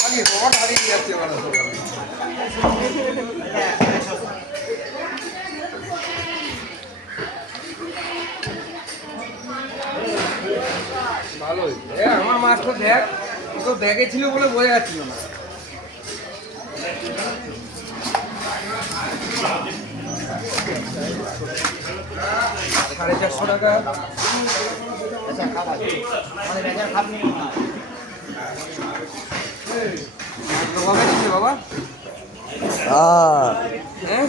খালি রড হারিয়ে যাচ্ছে মানুষ। ভালোই আমার মাছ তো দেখ, তো দেখেছিল বলে বোঝা যাচ্ছিল না। 450 টাকা। কবে দিচ্ছে বাবা? হ্যাঁ